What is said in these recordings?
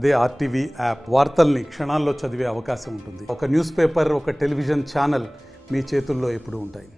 అదే RTV app వార్తల్ని క్షణాల్లో చదివే అవకాశం ఉంటుంది. ఒక న్యూస్ పేపర్, ఒక టెలివిజన్ ఛానల్ మీ చేతుల్లో ఎప్పుడూ ఉంటాయి.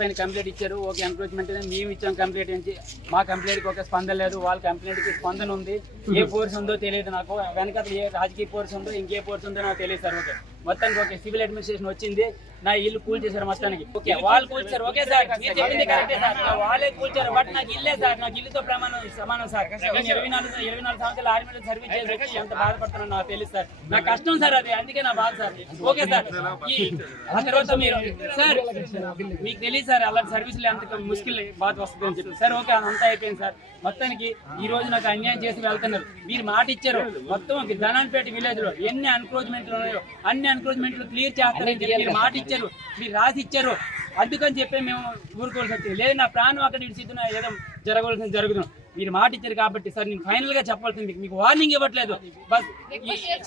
పైన కంప్లైంట్ ఇచ్చారు, ఓకే ఎంక్రోచ్మెంట్ మేము ఇచ్చాం కంప్లైంట్ నుంచి. మా కంప్లైంట్కి ఒక స్పందన లేదు, వాళ్ళ కంప్లైంట్కి స్పందన ఉంది. ఏ ఫోర్స్ ఉందో తెలియదు నాకు, వెనక ఏ రాజకీయ ఫోర్స్ ఉందో ఇంకే ఫోర్స్ ఉందో నాకు తెలియదు సార్. ఓకే మొత్తానికి ఓకే సివిల్ అడ్మినిస్ట్రేషన్ వచ్చింది, నా ఇల్లు కూల్ చేశారు మొత్తానికి. ఓకే వాళ్ళు కూల్చారు, ఓకే సార్ మీరు చెప్పింది కరెక్టే సార్, వాళ్ళే కూల్చారు. బట్ నాకు ఇల్లే సార్, నాకు ఇల్లుతో సమానం సార్. నేను 24 సంవత్సరాలు ఆర్మీలో సర్వీస్ చేసి వచ్చి ఎంత బాధపడుతున్నా నాకు తెలుసు సార్. నా కష్టం సార్ అది, అందుకే నా బాధ సార్. ఓకే సార్ ఆ తర్వాత మీరు సార్ మీకు తెలియదు సార్ అలాంటి సర్వీసులు ఎంత ముష్కిల్ బాధ వస్తుంది అని చెప్పి సార్. ఓకే అంతా అయిపోయింది సార్. మొత్తానికి ఈ రోజు నాకు అన్యాయం చేసి వెళ్తున్నారు. మీరు మాట ఇచ్చారు, మొత్తం ధనాన్పేట విలేజ్ లో ఎన్ని అన్క్రోచ్మెంట్లు ఉన్నాయో అన్ని అన్క్రోచ్మెంట్లు క్లియర్ చేస్తారని చెప్పి మీరు మాట ఇచ్చారు, మీరు రాసి ఇచ్చారు. అందుకని చెప్పి మేము ఊరుకోవాల్సి వచ్చింది. లేదు నా ప్రాణం అక్కడ ఇడిచిద్దున ఏదో జరగవలసింది జరుగుతున్నాం. మీరు మాట ఇచ్చారు కాబట్టి సార్ నేను ఫైనల్ గా చెప్పాల్సింది, మీకు వార్నింగ్ ఇవ్వట్లేదు బస్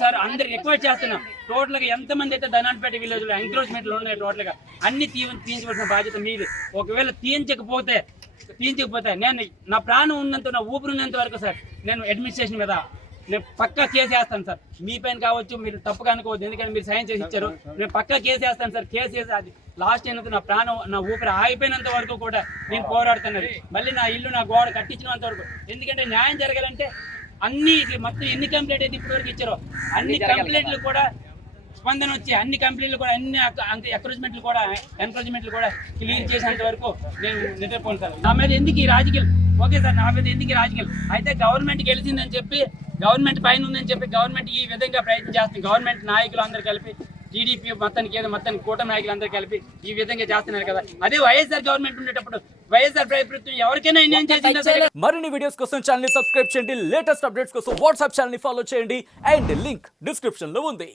సార్. అందరు రిక్వెస్ట్ చేస్తున్నాం, టోటల్ గా ఎంతమంది అయితే ధనాన్పేట విలేజ్ లో ఎంక్రోచ్మెంట్లు ఉన్నాయి టోటల్ గా అన్ని తీయించవలసిన బాధ్యత మీది. ఒకవేళ తీయించకపోతే నేను నా ప్రాణం ఉన్నంత, నా ఊపిరి ఉన్నంత వరకు సార్ నేను అడ్మినిస్ట్రేషన్ మీద నేను పక్కా కేసు వేస్తాను సార్. మీ పైన కావచ్చు, మీరు తప్పుగా అనుకోవద్దు, ఎందుకంటే మీరు సైన్ చేసి ఇచ్చారు. నేను పక్కా కేసు వేస్తాను సార్. కేసు వేసి అది లాస్ట్ అయినంత నా ప్రాణం, నా ఊపిరి ఆగిపోయినంత వరకు కూడా నేను పోరాడుతున్నాను. మళ్ళీ నా ఇల్లు, నా గోడ కట్టించినంత వరకు. ఎందుకంటే న్యాయం జరగాలంటే అన్ని మొత్తం ఎన్ని కంప్లైంట్ అయితే ఇప్పటివరకు ఇచ్చారో అన్ని కంప్లైంట్లు కూడా స్పందన వచ్చి అన్ని కంప్లైంట్లు కూడా అన్ని ఎంకరేజ్మెంట్లు కూడా క్లియర్ చేసేంత వరకు నేను నిద్రపోను సార్. నా మీద ఎందుకు ఈ రాజకీయాలు? ఓకే సార్ నా మీద ఎందుకు ఈ రాజకీయాలు? అయితే గవర్నమెంట్ గెలిచిందని చెప్పి, గవర్నమెంట్ పైన ఉందని చెప్పి గవర్నమెంట్ ఈ విధంగా ప్రయత్నం చేస్తుంది. గవర్నమెంట్ నాయకులు అందరూ కలిపి, టీడీపీ మొత్తానికి కూటమి నాయకులు అందరూ కలిపి ఈ విధంగా చేస్తున్నారు కదా. అదే వైఎస్ఆర్ గవర్నమెంట్ ఉండేటప్పుడు వైఎస్ఆర్ ప్రభుత్వం ఎవరికైనా అన్యాయం చేసింది. మరిన్ని వీడియోస్ కోసం ఛానల్ ని సబ్స్క్రైబ్ చేయండి, లేటెస్ట్ అప్డేట్స్ కోసం వాట్సాప్ ఛానల్ ని ఫాలో చేయండి, అండ్ లింక్ డిస్క్రిప్షన్ లో ఉంది.